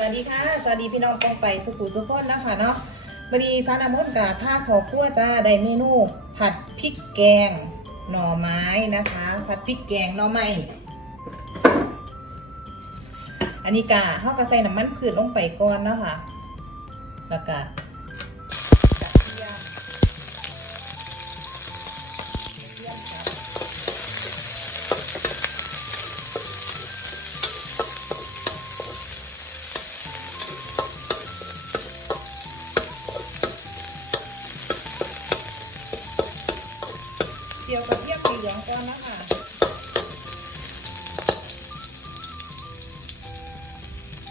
สวัสดีค่ะ สวัสดีพี่น้องกองไปสุขุสุขนนะคะเนาะบดีซานามุนกับผ้าเขาวคั่วจ้าได้เมนูผัดพริกแกงหน่อไม้นะคะ ผัดพริกแกงหน่อไม้ อันนี้กะเขาก็ใส่น้ำมันพืชลงไปก่อนเนาะค่ะแล้วก็ จียวกับเทียมสีเหลืองก่อนนะคะ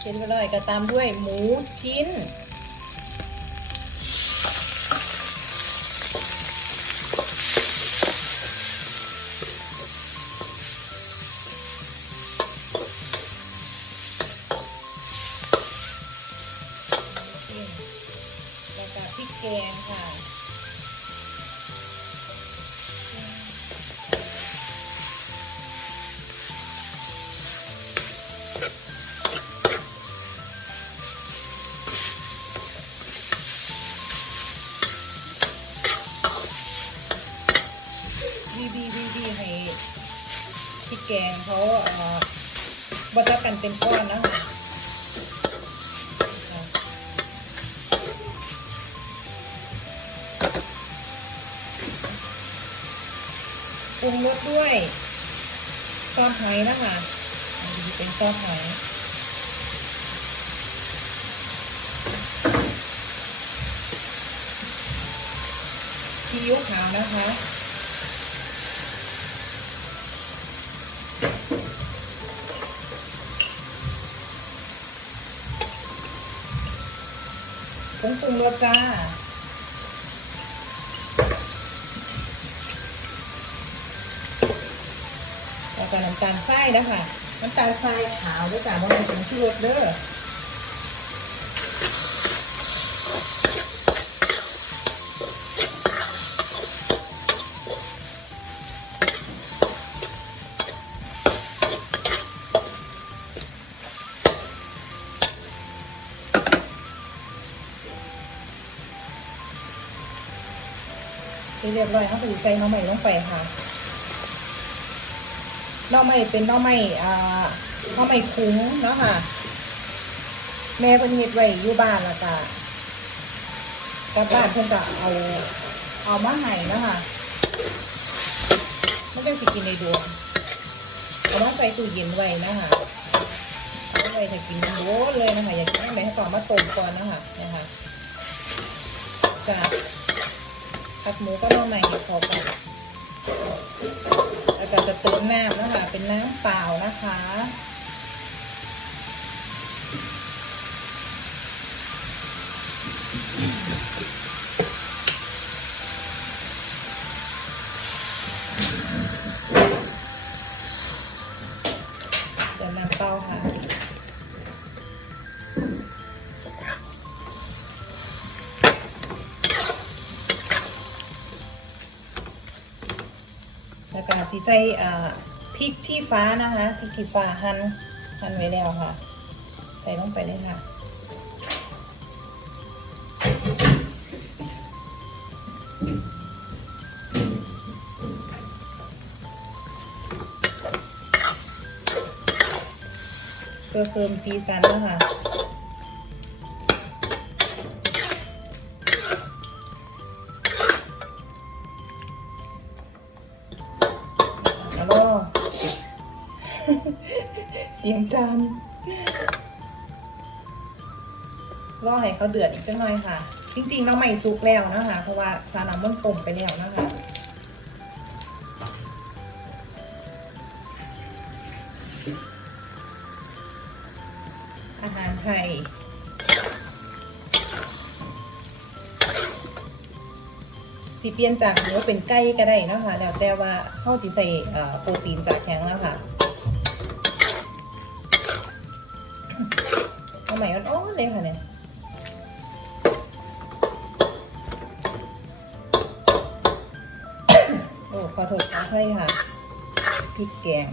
เป็นไปเลยก็ตามด้วยหมูชิ้นแล้วก็พริกแกงค่ะ แกงเขาเออบดแล้วกันเป็นก้อนนะปรุงรสด้วยซอสหอยนะคะเป็นซอสหอยซีอิ๊วขาวนะคะ งปรุงรสจ้าแล้วก็น้ำตาลทรายนะคะน้ำตาลทรายขาวด้วยจ้ะเพราะมันเป็นชูรสเด้อ เรียบร้อยเขาก็จะใส่น้องใหม่ลงไปค่ะน้องใหม่เป็นน้องใหม่อ่าน้องใหม่คุ้งเนาะค่ะ แม่เพิ่นเฮ็ดไว้อยู่บ้านล้วก็กลับบ้านเพิ่นก็เอาเอามาให้เนาะค่ะมันเป็นสิกินในดวงเอามาใส่ตู้เย็นไว้นะคะเอาไว้ถ้ากินโว้เลยนะคะอยากกินอะไรให้ก่อนมาต้มก่อนนะคะนะคะจ้ะ ผัดหมูก็มาใหม่ให้เขากันแล้วก็จะเติมน้ำนะคะเป็นน้ำเปล่านะคะ แล้วก็สีใส่พริกชี้ฟ้านะคะพริกชี้ฟ้าหั่นหั่นไว้แล้วค่ะ ใส่ลงไปเลยค่ะเพื่อเพิ่มสีสันนะคะ ฮัลโหลเสียงจานรอให้เขาเดือดอีกจังหน่อยค่ะ จริงๆ น้องใหม่ซุกแล้วนะคะ เพราะว่าซาน้ำมันต้มไปแล้วนะคะอาหารไทย สิเปลี่ยนจากเนื้อเป็นไก่ก็ได้นะคะแล้วแต่ว่าเขาสิใส่โปรตีนจากแข็งแล้วค่ะเอาใหม่อ่อนๆเลยค่ะเนี่ยโอ้ขอโทษขอให้ค่ะพริกแกง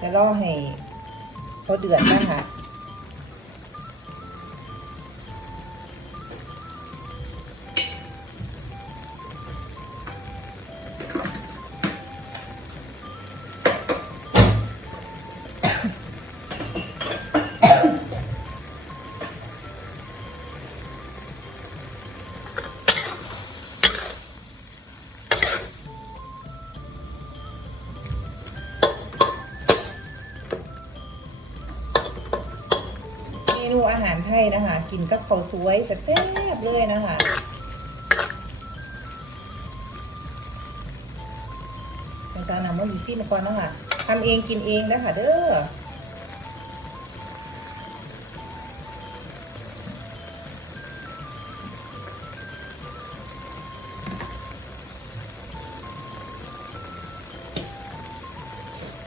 จะรอให้เขาเดือดนะคะ อาหารไทยนะคะ กินกับข้าวสวยแซ่บๆเลยนะคะอาจารย์นำมาอยู่ที่นครนะคะทำเองกินเองนะคะเด้อ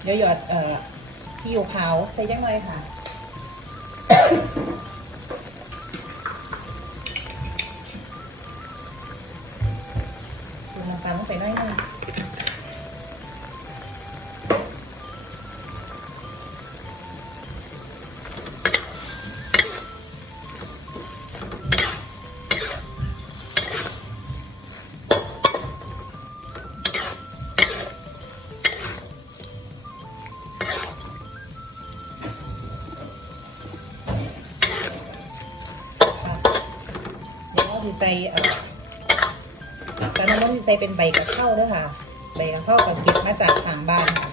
เดี๋ยวหยอดเอ่อที่อยู่ขาวใส่ยังไงค่ะ ใส่เอ่อตอนนั้นต้องใส่เป็นใบกระเพราด้วยค่ะ ใบกระเพรากับเก็บมาจากทางบ้านค่ะ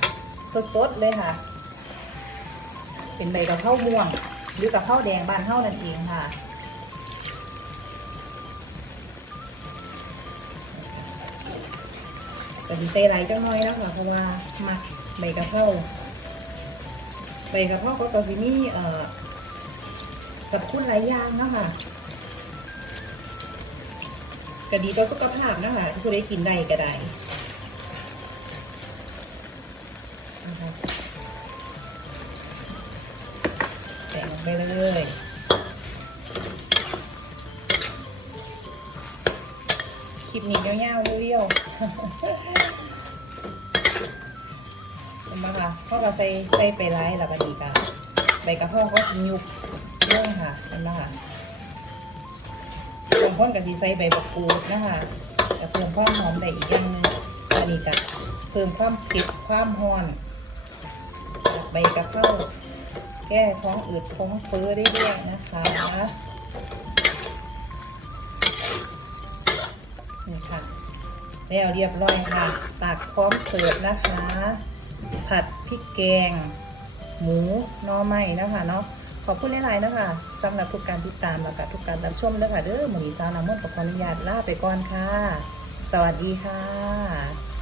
สดๆเลยค่ะ เป็นใบกระเพราม่วง หรือกระเพราแดงบ้านเท่านั่นเองค่ะแต่ดีใส่ไรจังน้อยแล้วค่ะเพราะว่ามักใบกระเพราใบกระเพราก็ตัวสิมีเอ่อสับคุณหลายอย่างนะคะ ก็ดีต่อสุขภาพนะคะที่ผู้ได้กินได้ก็ได้คะใส่ลงไปเลยคลิปนี้ยาวๆเรียวๆเห็นไหมคะพ่อก็ใส่ใส่ไปไล่ล้วก็ดีกันใบกระเพราก็ยุบด้วยค่ะเห็นไหมคะ คนกับสีใส่ใบบักกูดนะคะจะเพิ่มความหอมได้อีกอย่างหนึงอันนี้จะเพิ่มความเผ็ดความหอนใบกระเพราแก้ท้องอืดท้องเฟ้อได้ด้วยนะคะนี่ค่ะแล้วเรียบร้อยค่ะตักพร้อมเสิร์ฟนะคะ ผัดพริกแกง หมูน่อไม้นะคะเนาะ ขอบคุณหลายๆนะคะสำหรับทุกการติดตามและกับทุกการรับชมเด้อค่ะเด้อหมูนีสาวนามนกับขออนุญาตลาไปก่อนค่ะ สวัสดีค่ะ